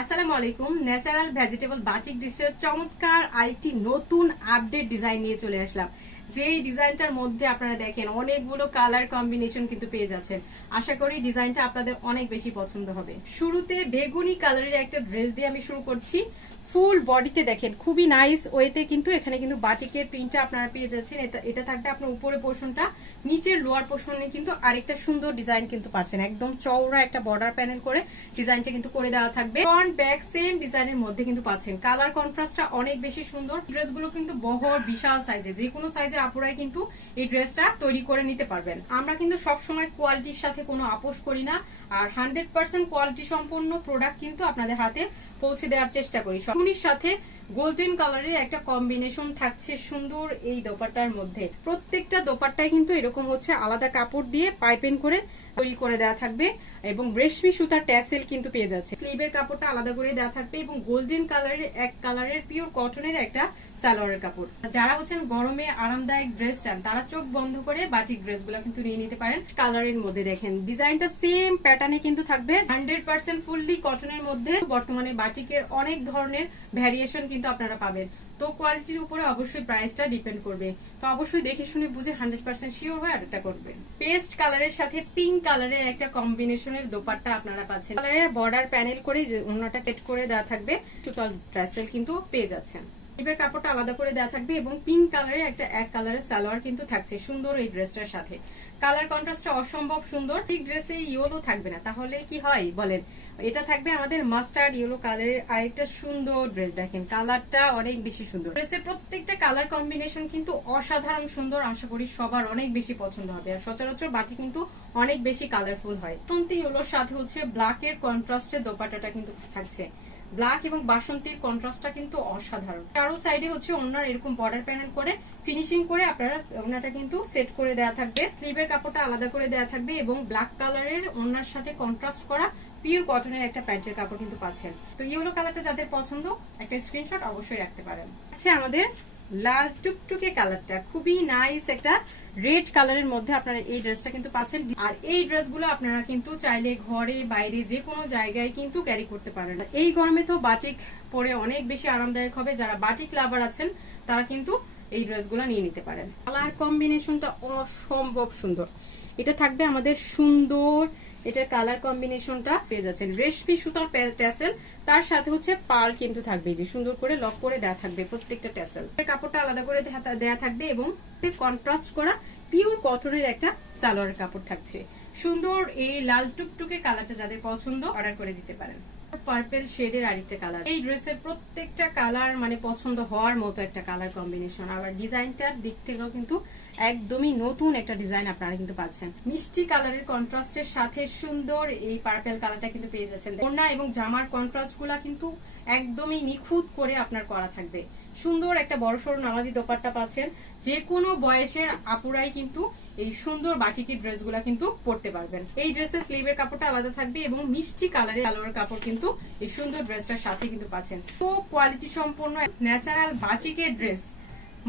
আসসালামু আলাইকুম। Natural vegetable batik ডিশের চমৎকার আরেকটি নতুন আপডেট ডিজাইন নিয়ে চলে আসলাম। যেই ডিজাইনটার মধ্যে আপনারা দেখেন, অনেকগুলো কালার কম্বিনেশন কিন্তু পেয়ে যাচ্ছেন। আশা করি ডিজাইনটা আপনাদের অনেক বেশি পছন্দ হবে। শুরুতে বেগুনি কালারের একটা ড্রেস দিয়ে আমি শুরু করছি। ফুল বডিতে দেখেন, খুবই নাইস ওয়েতে কিন্তু এখানে কিন্তু বাটিকের প্রিন্টটা আপনারা পেয়ে যাচ্ছেন। এটা থাকবে আপনার উপরে পোর্শনটা, নিচের লোয়ার পোর্শনে কিন্তু আরেকটা সুন্দর ডিজাইন কিন্তু পাচ্ছেন। একদম চওড়া একটা বর্ডার প্যানেল করে ডিজাইনটা কিন্তু করে দেওয়া থাকবে। ফ্রন্ট, ব্যাক সেম ডিজাইনের মধ্যে কিন্তু পাচ্ছেন। কালার কন্ট্রাস্টটা অনেক বেশি সুন্দর। ড্রেসগুলো কিন্তু বহর, বিশাল সাইজে। যে কোনো সাইজের আপুরাই কিন্তু এই ড্রেসটা তৈরি করে নিতে পারবেন। আমরা কিন্তু সব সময় কোয়ালিটির সাথে কোনো আপোষ করি না। আর হান্ড্রেড পার্সেন্ট কোয়ালিটি সম্পন্ন প্রোডাক্ট কিন্তু আপনাদের হাতে পৌঁছে দেওয়ার চেষ্টা করি। সবগুলির সাথে গোল্ডেন কালারের একটা কম্বিনেশন থাকছে সুন্দর এই দোপাট্টার মধ্যে। প্রত্যেকটা দোপাট্টায় কিন্তু এরকম হচ্ছে আলাদা কাপড় দিয়ে পাইপেন করে তৈরি করে দেওয়া থাকবে এবং রেশমি সুতার ট্যাসেল কিন্তু পেয়ে যাচ্ছে। স্লিভের কাপড়টা আলাদা করে দেওয়া থাকবে এবং গোল্ডেন কালারের এক কালারের পিওর কটনের একটা সালোয়ারের কাপড়। যারা হচ্ছেন গরমে আরামদায়ক ড্রেস চান, তারা চোখ বন্ধ করে বাটিক ড্রেসগুলো কিন্তু নিয়ে নিতে পারেন কালারের মধ্যে দেখেন। ডিজাইনটা সেম প্যাটার্নে কিন্তু থাকবে। হান্ড্রেড পার্সেন্ট ফুললি কটনের মধ্যে বর্তমানে বাটিকের অনেক ধরনের ভ্যারিয়েশন কিন্তু আপনারা পাবেন। তো কোয়ালিটির উপরে অবশ্যই প্রাইসটা ডিপেন্ড করবে। তো অবশ্যই দেখে শুনে বুঝে হান্ড্রেড পার্সেন্ট শিওর হয়ে আরেকটা করবেন। পেস্ট কালারের সাথে পিঙ্ক কালারের একটা কম্বিনেশনের দোপাট্টা আপনারা পাচ্ছেন। কালারের বর্ডার প্যানেল করে অন্যটা কেট করে দেওয়া থাকবে সুতল ড্রেসেল কিন্তু পেয়ে যাচ্ছেন। এবার কাপড়টা আলাদা করে দেওয়া থাকবে এবং পিঙ্ক কালারের একটা এক কালারের সালোয়ার কিন্তু থাকছে সুন্দর এই ড্রেসটার সাথে। কালার কন্ট্রাস্টটা অসম্ভব সুন্দর। ঠিক ড্রেসে ইয়েলো থাকবে না। তাহলে কি হয়? বলেন। এটা থাকবে আমাদের মাস্টার্ড ইয়েলো কালারের আরেকটা সুন্দর ড্রেস দেখেন কালারটা অনেক বেশি সুন্দর। ড্রেসের প্রত্যেকটা কালার কম্বিনেশন কিন্তু অসাধারণ সুন্দর। আশা করি সবার অনেক বেশি পছন্দ হবে। আর সচরাচর বাটি কিন্তু অনেক বেশি কালারফুল হয়। সন্তি ইয়েলোর সাথে হচ্ছে ব্ল্যাকের কন্ট্রাস্টের দোপাটাটা কিন্তু থাকছে। ব্ল্যাক এবং বাসন্তীর কন্ট্রাস্টটা কিন্তু অসাধারণ। চারো সাইডে হচ্ছে ওনার এরকম বর্ডার প্যানেল করে ফিনিশিং করে আপনারা ওনাটা কিন্তু সেট করে দেওয়া থাকবে। স্লিভের কাপড়টা আলাদা করে দেওয়া থাকবে এবং ব্ল্যাক কালারের ওনার সাথে কন্ট্রাস্ট করা পিওর কটনের একটা প্যান্টের কাপড় কিন্তু পাচ্ছেন। তো ইয়েলো কালারটা যাদের পছন্দ, একটা স্ক্রিনশট অবশ্যই রাখতে পারেন। আচ্ছা আমাদের লাল টুকটুকে কালারটা। খুবই নাইস একটা রেড কালারের মধ্যে আপনারা এই ড্রেসটা কিন্তু পাচ্ছেন। আর এই ড্রেসগুলো আপনারা কিন্তু চাইলে ঘরে, বাইরে যে কোনো জায়গায় কিন্তু ক্যারি করতে পারেন। এই গরমে তো বাটিক পরে অনেক বেশি আরামদায়ক হবে। যারা বাটিক লাভার আছেন, তারা কিন্তু এই ড্রেসগুলো নিয়ে নিতে পারেন। কালার কম্বিনেশনটা অসম্ভব সুন্দর। এটা থাকবে আমাদের সুন্দর এটার কালার কম্বিনেশনটা পেয়ে যাচ্ছেন। রেশমি সুতার ট্যাসেল তার সাথে হচ্ছে পার কিন্তু থাকবে। যে সুন্দর করে লক করে দেওয়া থাকবে প্রত্যেকটা ট্যাসেল কাপড়টা আলাদা করে দেয়া- দেয়া থাকবে এবং কন্ট্রাস্ট করা পিওর কটনের একটা সালোয়ার কাপড় থাকছে। সুন্দর এই লাল টুকটুকে কালারটা যাদের পছন্দ অর্ডার করে দিতে পারেন। পার্পেল শেডের আরেকটা কালার এই ড্রেসের প্রত্যেকটা কালার মানে পছন্দ হওয়ার মতো একটা কালার কম্বিনেশন আবার ডিজাইনটার দিক থেকেও কিন্তু একদমই নতুন একটা ডিজাইন আপনারা কিন্তু পাচ্ছেন। মিষ্টি কালারের কন্ট্রাস্টের সাথে সুন্দর এই পার্পেল কালারটা কিন্তু পেয়ে যাচ্ছেন। ওড়না এবং জামার কন্ট্রাস্টগুলা কিন্তু একদমই নিখুঁত করে আপনার করা থাকবে। সুন্দর একটা বড় সড়ো নামাজি দোপাট্টা পাচ্ছেন। যে কোনো বয়সের আপুরাই কিন্তু এই সুন্দর বাটিকি ড্রেসগুলা কিন্তু পরতে পারবেন। এই ড্রেসের স্লিভের কাপড়টা আলাদা থাকবে এবং মিষ্টি কালারের আলোর কাপড় কিন্তু এই সুন্দর ড্রেসটার সাথে কিন্তু পাচ্ছেন। তো কোয়ালিটি সম্পন্ন ন্যাচারাল বাটিকের ড্রেস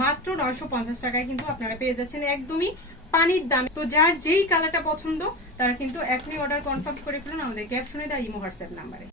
মাত্র নয়শো পঞ্চাশ টাকায় কিন্তু আপনারা পেয়ে যাচ্ছেন একদমই পানির দাম। তো যার যেই কালারটা পছন্দ, তারা কিন্তু এখনই অর্ডার কনফার্ম করে ফেলুন আমাদের ক্যাপশনে দেওয়া ইমো হোয়াটসঅ্যাপ নাম্বারে।